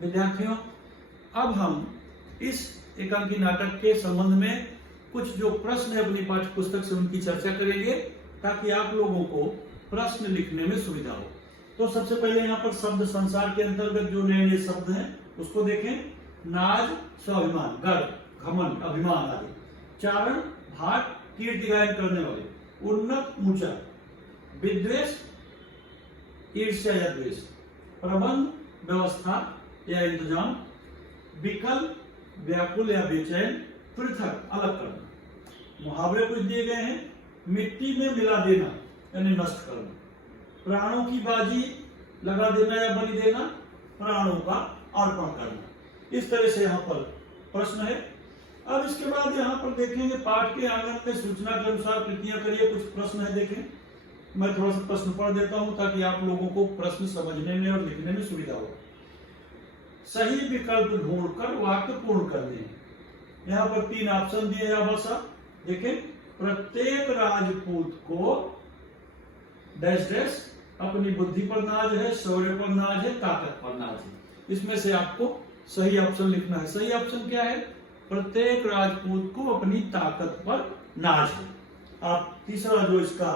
विद्यार्थियों, अब हम इस एकांकी नाटक के संबंध में कुछ जो प्रश्न है अपनी पाठ्य पुस्तक से उनकी चर्चा करेंगे ताकि आप लोगों को प्रश्न लिखने में सुविधा हो। तो सबसे पहले यहाँ पर शब्द संसार के अंतर्गत जो नए नए शब्द हैं उसको देखें। नाज स्वाभिमान, गर्व, घमंड, अभिमान आदि। चारण भाट, कीर्ति गायन करने वाले। उन्नत ऊंचा। विद्वेष ईर्ष्या या द्वेष। प्रबंध व्यवस्था या इंतजाम। विकल्प व्याकुल या बेचैन। पृथक अलग करना। मुहावरे कुछ दिए गए हैं। मिट्टी में मिला देना यानी नष्ट करना। प्राणों की बाजी लगा देना या बलि देना। प्राणों का अर्पण करना। इस तरह से यहाँ पर प्रश्न है। अब इसके बाद यहाँ पर देखेंगे पाठ के आंगन में सूचना के अनुसार कृतियां करिए। कुछ प्रश्न है, देखें। मैं थोड़ा सा प्रश्न पढ़ देता हूं ताकि आप लोगों को प्रश्न समझने में और लिखने में सुविधा हो। सही विकल्प ढूंढकर वाक्य पूर्ण कर दें। यहाँ पर 3 ऑप्शन दिए हैं। आभासा देखें। प्रत्येक राजपूत को डैश डैश अपनी बुद्धि पर नाज है, शौर्य पर नाज है, ताकत पर नाज है। इसमें से आपको सही ऑप्शन लिखना है। सही ऑप्शन क्या है? प्रत्येक राजपूत को अपनी ताकत पर नाज है। आप तीसरा जो इसका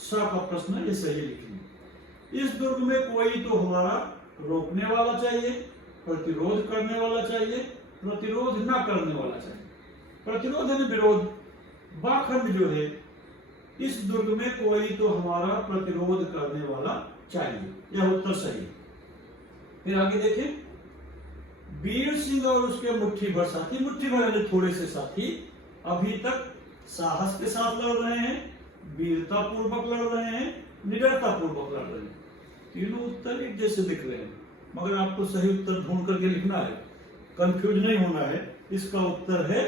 स का प्रश्न है ये सही लिखेंगे। इस दुर्ग में कोई तो हमारा रोकने वाला चाहिए, प्रतिरोध करने वाला चाहिए, प्रतिरोध न करने वाला चाहिए। प्रतिरोध है विरोध। बाखंड जो है, इस दुर्ग में कोई तो हमारा प्रतिरोध करने वाला चाहिए। यह उत्तर सही है। फिर आगे देखें। वीर सिंह और उसके मुट्ठी भर साथी, मुट्ठी भर यानी थोड़े से साथी, अभी तक साहस के साथ लड़ रहे हैं, वीरता पूर्वक लड़ रहे हैं, निडरता पूर्वक लड़ रहे हैं। तीनों उत्तर एक जैसे दिख रहे हैं, मगर आपको सही उत्तर ढूंढ करके लिखना है, कंफ्यूज नहीं होना है। इसका उत्तर है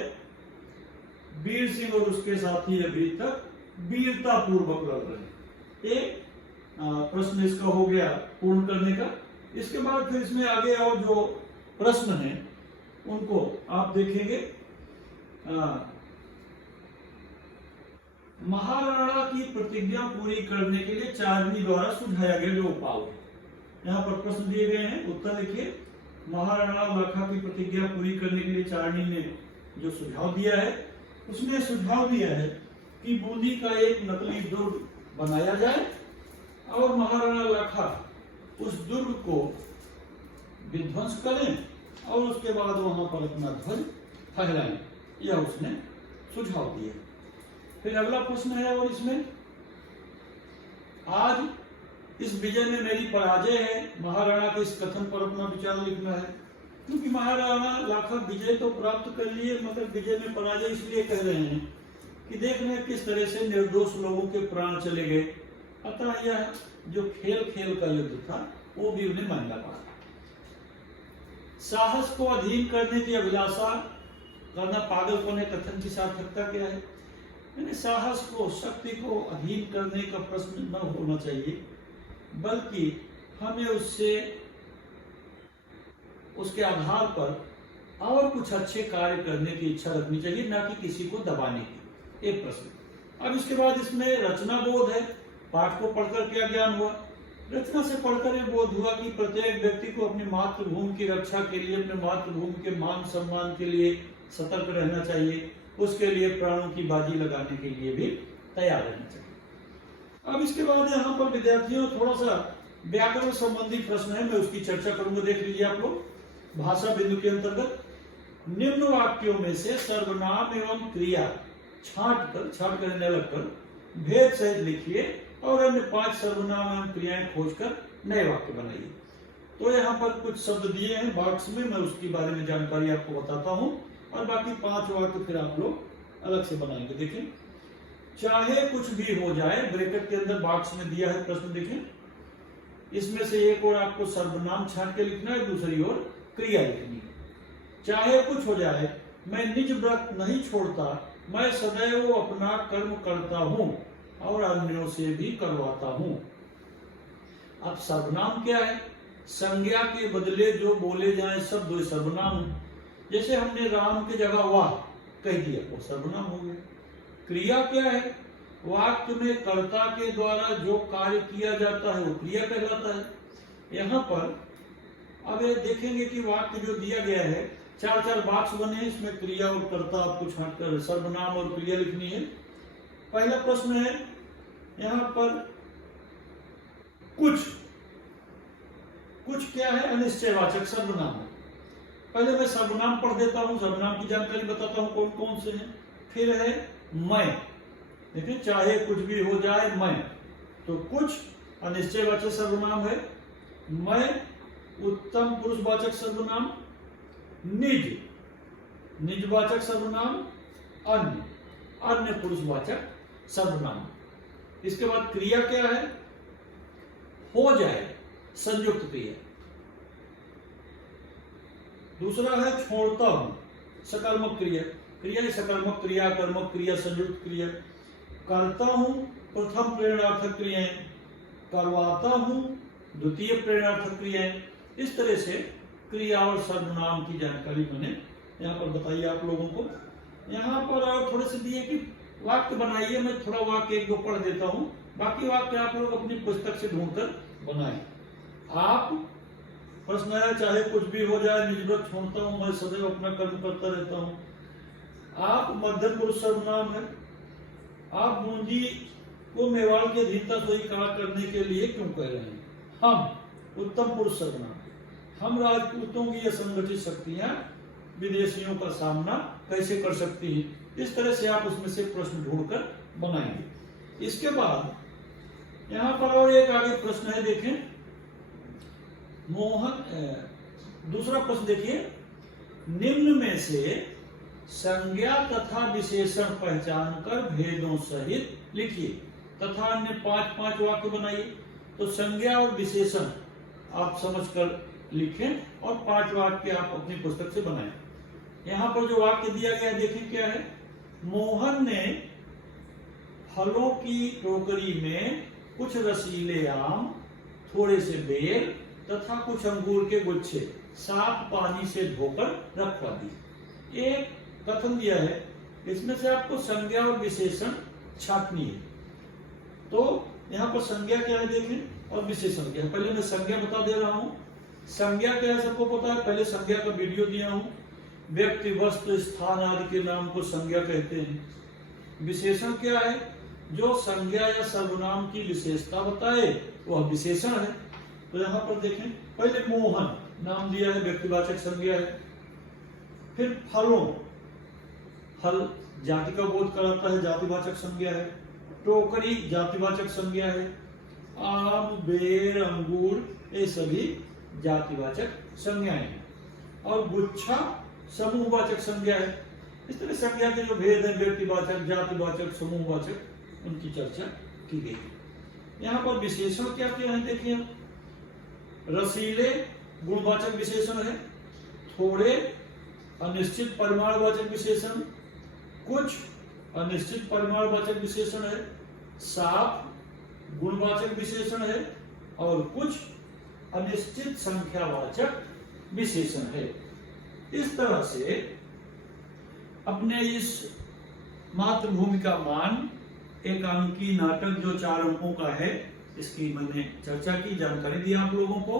वीर सिंह और उसके साथी अभी तक वीरता पूर्वक लड़ रहे हैं। एक प्रश्न इसका हो गया पूर्ण करने का। इसके बाद फिर इसमें आगे और जो प्रश्न है उनको आप देखेंगे। महाराणा की प्रतिज्ञा पूरी करने के लिए चारनी द्वारा सुझाया गया जो उपाय है। यहाँ पर प्रश्न दिए गए हैं, उत्तर लिखिए। महाराणा लाखा की प्रतिज्ञा पूरी करने के लिए चारनी ने जो सुझाव दिया है, उसने सुझाव दिया है कि बूंदी का एक नकली दुर्ग बनाया जाए और महाराणा लाखा उस दुर्ग को विध्वंस करें और उसके बाद वहां पर अपना ध्वज फहराएं। यह उसने सुझाव दिया। फिर अगला प्रश्न है और इसमें आज इस विजय में मेरी पराजय है। महाराणा के इस कथन पर अपना विचार लिखना है। क्योंकि महाराणा लाखा विजय तो प्राप्त कर लिए, मगर विजय में पराजय इसलिए कह रहे हैं कि देख रहे किस तरह से निर्दोष लोगों के प्राण चले गए। अतः यह जो खेल का युद्ध था वो भी उन्हें महंगा पड़ा। साहस को अधीन करने की अभिलाषा करना पागलपन है। कथन की सार्थकता क्या है? यानी साहस को, शक्ति को अधीन करने का प्रश्न न होना चाहिए, बल्कि हमें उसके आधार पर और कुछ अच्छे कार्य करने की इच्छा रखनी चाहिए, न कि किसी को दबाने की। एक प्रश्न। अब इसके बाद इसमें रचना बोध है। पाठ को पढ़कर क्या ज्ञान हुआ? रचना से पढ़कर यह बोध हुआ कि प्रत्येक व्यक्ति को अपनी मातृभूमि की रक्षा के लिए, अपने मातृभूमि के मान सम्मान के लिए सतर्क रहना चाहिए। उसके लिए प्राणों की बाजी लगाने के लिए भी तैयार रहना चाहिए। अब इसके बाद यहाँ पर विद्यार्थियों थोड़ा सा व्याकरण संबंधी प्रश्न है, मैं उसकी चर्चा करूंगा। देख लीजिए आप लोग। भाषा बिंदु के अंतर्गत निम्न वाक्यों में से सर्वनाम एवं क्रिया छाट कर अलग कर भेद सहित लिखिए और अन्य 5 सर्वनाम एवं क्रियाएं खोजकर नए वाक्य बनाइए। तो यहाँ पर कुछ शब्द दिए हैं बॉक्स में, मैं उसके बारे में जानकारी आपको बताता हूँ और बाकी 5 वाक्य फिर आप लोग अलग से बनाएंगे। देखें। चाहे कुछ भी हो जाए, ब्रैकेट के अंदर बॉक्स में दिया है प्रश्न। देखें। इसमें से एक और आपको सर्वनाम छाट के लिखना है, दूसरी ओर क्रिया लिखनी है। चाहे कुछ हो जाए, मैं निज व्रत नहीं छोड़ता, मैं सदैव अपना कर्म करता हूं और अन्यों से भी करवाता हूं। अब सर्वनाम क्या है? संज्ञा के बदले जो बोले जाए शब्द सर्वनाम। जैसे हमने राम की जगह वाह कह दिया, वो सर्वनाम हो गया। क्रिया क्या है? वाक्य में कर्ता के द्वारा जो कार्य किया जाता है वो क्रिया कहलाता है। यहाँ पर अब ये देखेंगे कि वाक्य जो दिया गया है, 4 बॉक्स बने हैं, इसमें क्रिया और कर्ता आपको छांटकर सर्वनाम और क्रिया लिखनी है। पहला प्रश्न है यहाँ पर कुछ क्या है? अनिश्चयवाचक सर्वनाम है। पहले मैं सर्वनाम पढ़ देता हूं, सर्वनाम की जानकारी बताता हूं कौन कौन से हैं। फिर है मैं, देखिए चाहे कुछ भी हो जाए मैं, तो कुछ अनिश्चयवाचक सर्वनाम है। मैं उत्तम पुरुषवाचक सर्वनाम, निजवाचक सर्वनाम, अन्य पुरुषवाचक सर्वनाम। इसके बाद क्रिया क्या है? हो जाए, संयुक्त क्रिया। दूसरा है छोड़ता हूं, सकर्मक क्रिया। क्रिया सकर्मक क्रिया, कर्मक क्रिया, संयुक्त क्रिया। करता हूं, प्रथम प्रेरणार्थक क्रियाएं। करवाता हूं, द्वितीय प्रेरणार्थक क्रियाएं। इस तरह से क्रिया और सर्वनाम की जानकारी मैंने यहाँ पर बताई आप लोगों को। यहाँ पर और थोड़े से दिए कि वाक्य बनाइए। मैं थोड़ा वाक्य एक दो पढ़ देता हूँ, बाकी वाक्य आप लोग अपनी पुस्तक से ढूंढकर बनाएं। आप प्रश्न है चाहे कुछ भी हो जाए, निजव्रत छोड़ता हूँ, मैं सदैव अपना कर्म करता रहता हूँ। आप मध्यम पुरुष सर्वनाम है। आप बूंदी को मेवाड़ के अधीनता स्वीकार करने के लिए क्यों कह रहे हैं? हम उत्तम पुरुष सर्वनाम। हम राजपूतों की असंगठित शक्तियां विदेशियों का सामना कैसे कर सकती हैं? इस तरह से आप उसमें से प्रश्न ढूंढकर बनाएंगे। इसके बाद यहाँ पर और एक आगे प्रश्न है, देखें दूसरा प्रश्न देखिए, निम्न में से संज्ञा तथा विशेषण पहचान कर भेदों सहित लिखिए तथा अन्य 5 वाक्य बनाइए। तो संज्ञा और विशेषण आप समझकर लिखें और 5 वाक्य आप अपनी पुस्तक से बनाएं। यहाँ पर जो वाक्य दिया गया है देखें क्या है। मोहन ने फलों की टोकरी में कुछ रसीले आम, थोड़े से बेर तथा कुछ अंगूर के गुच्छे साफ पानी से धोकर रखवा दी। एक कथन दिया है, इसमें से आपको संज्ञा और विशेषण छापनी है। तो यहाँ पर संज्ञा क्या है देखें और विशेषण क्या है। पहले मैं संज्ञा बता दे रहा हूँ। संज्ञा क्या है सबको पता है, पहले संज्ञा का वीडियो दिया हूँ। व्यक्ति, वस्तु, स्थान आदि के नाम को संज्ञा कहते हैं। विशेषण क्या है? जो संज्ञा या सर्वनाम की विशेषता बताए वह विशेषण है। तो यहाँ पर देखें, पहले मोहन नाम दिया है, व्यक्तिवाचक संज्ञा है। फिर फलों, फल जाति का बोध कराता है, जातिवाचक संज्ञा है। टोकरी जातिवाचक संज्ञा है। आम, बेर, अंगूर ये सभी जातिवाचक संज्ञाएं हैं। और गुच्छा समूहवाचक संज्ञा है। इस तरह संज्ञा के जो भेद है, व्यक्तिवाचक, जातिवाचक, समूहवाचक, उनकी चर्चा की गई है। यहाँ पर विशेषण क्या क्या है देखिए। रसीले गुणवाचक विशेषण है। थोड़े अनिश्चित परिमाणवाचक विशेषण, कुछ अनिश्चित परिमाणवाचक विशेषण है। साफ गुणवाचक विशेषण है और कुछ अनिश्चित संख्यावाचक विशेषण है। इस तरह से अपने इस मातृभूमि का मान एकांकी नाटक जो 4 अंकों का है, इसकी मैंने चर्चा की, जानकारी दी आप लोगों को।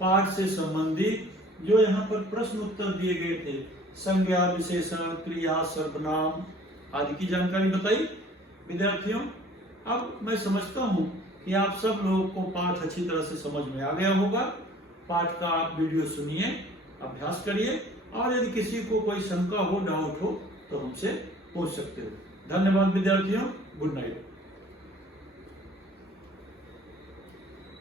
पाठ से संबंधित जो यहाँ पर प्रश्न उत्तर दिए गए थे, संज्ञा, विशेषण, क्रिया, सर्वनाम आदि की जानकारी बताई। विद्यार्थियों, अब मैं समझता हूँ कि आप सब लोगों को पाठ अच्छी तरह से समझ में आ गया होगा। पाठ का आप वीडियो सुनिए, अभ्यास करिए और यदि किसी को कोई शंका हो, डाउट हो तो हमसे पूछ सकते हो। धन्यवाद विद्यार्थियों, गुड नाइट।